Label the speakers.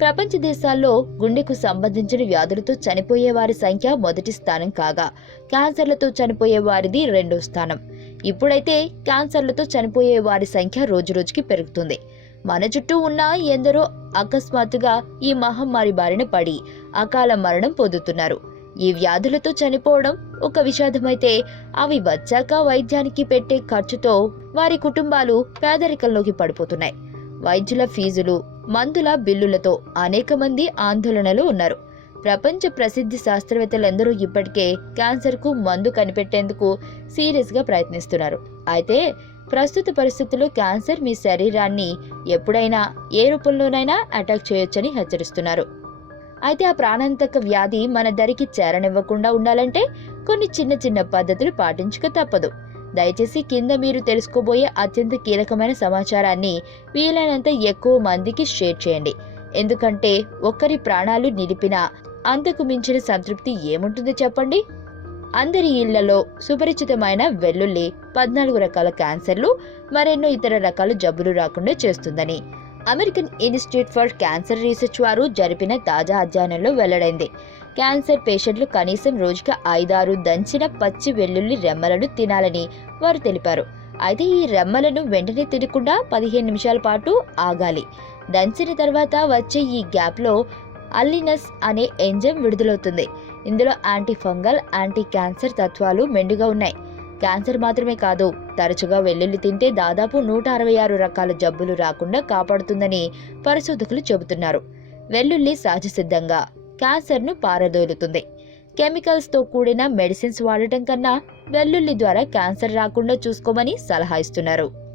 Speaker 1: ప్రపంచ దేశాల్లో గుండెకు సంబంధించిన వ్యాధులతో చనిపోయే వారి సంఖ్య మొదటి స్థానం కాగా క్యాన్సర్లతో చనిపోయే వారిది రెండో స్థానం. ఇప్పుడైతే క్యాన్సర్లతో చనిపోయే వారి సంఖ్య రోజురోజుకి పెరుగుతుంది. మన చుట్టూ ఉన్న ఎందరో అకస్మాత్తుగా ఈ మహమ్మారి బారిన పడి అకాల మరణం పొందుతున్నారు. ఈ వ్యాధులతో చనిపోవడం ఒక విషాదమైతే అవి వచ్చాక వైద్యానికి పెట్టే ఖర్చుతో వారి కుటుంబాలు పేదరికంలోకి పడిపోతున్నాయి. వైద్యుల ఫీజులు మందుల బిల్లులతో అనేక మంది ఆందోళనలో ఉన్నారు. ప్రపంచ ప్రసిద్ధి శాస్త్రవేత్తలందరూ ఇప్పటికే క్యాన్సర్కు మందు కనిపెట్టేందుకు సీరియస్గా ప్రయత్నిస్తున్నారు. అయితే ప్రస్తుత పరిస్థితుల్లో క్యాన్సర్ మీ శరీరాన్ని ఎప్పుడైనా ఏ రూపంలోనైనా అటాక్ చేయొచ్చని హెచ్చరిస్తున్నారు. అయితే ఆ ప్రాణాంతక వ్యాధి మన దరికి చేరనివ్వకుండా ఉండాలంటే కొన్ని చిన్న చిన్న పద్ధతులు పాటించక తప్పదు. దయచేసి కింద మీరు తెలుసుకోబోయే అత్యంత కీలకమైన సమాచారాన్ని వీలైనంత ఎక్కువ మందికి షేర్ చేయండి. ఎందుకంటే ఒక్కరి ప్రాణాలు నిలిపినా అంతకు మించిన సంతృప్తి ఏముంటుంది చెప్పండి? అందరి ఇళ్ళలో సుపరిచితమైన వెల్లుల్లి పద్నాలుగు రకాల క్యాన్సర్లు మరెన్నో ఇతర రకాల జబ్బులు రాకుండా చేస్తుందని. American institute for cancer research వారు జరిపిన తాజా అధ్యయనంలో వెల్లడైంది. క్యాన్సర్ పేషెంట్లు కనీసం రోజుకి ఐదారు దంచిన పచ్చి వెల్లుల్లి రెమ్మలను తినాలని వారు తెలిపారు. అయితే ఈ రెమ్మలను వెంటనే తినకుండా పదిహేను నిమిషాల పాటు ఆగాలి. దంచిన తర్వాత వచ్చే ఈ గ్యాప్లో అల్లినస్ అనే ఎంజైమ్ విడుదలవుతుంది. ఇందులో యాంటీ ఫంగల్ యాంటీ క్యాన్సర్ తత్వాలు మెండుగా ఉన్నాయి. క్యాన్సర్ మాత్రమే కాదు తరచుగా వెల్లుల్లి తింటే దాదాపు నూట అరవై ఆరు రకాల జబ్బులు రాకుండా కాపాడుతుందని పరిశోధకులు చెబుతున్నారు. వెల్లుల్లి సహజసిద్ధంగా క్యాన్సర్ను పారదోలుతుంది. కెమికల్స్తో కూడిన మెడిసిన్స్ వాడటం కన్నా వెల్లుల్లి ద్వారా క్యాన్సర్ రాకుండా చూసుకోమని సలహా ఇస్తున్నారు.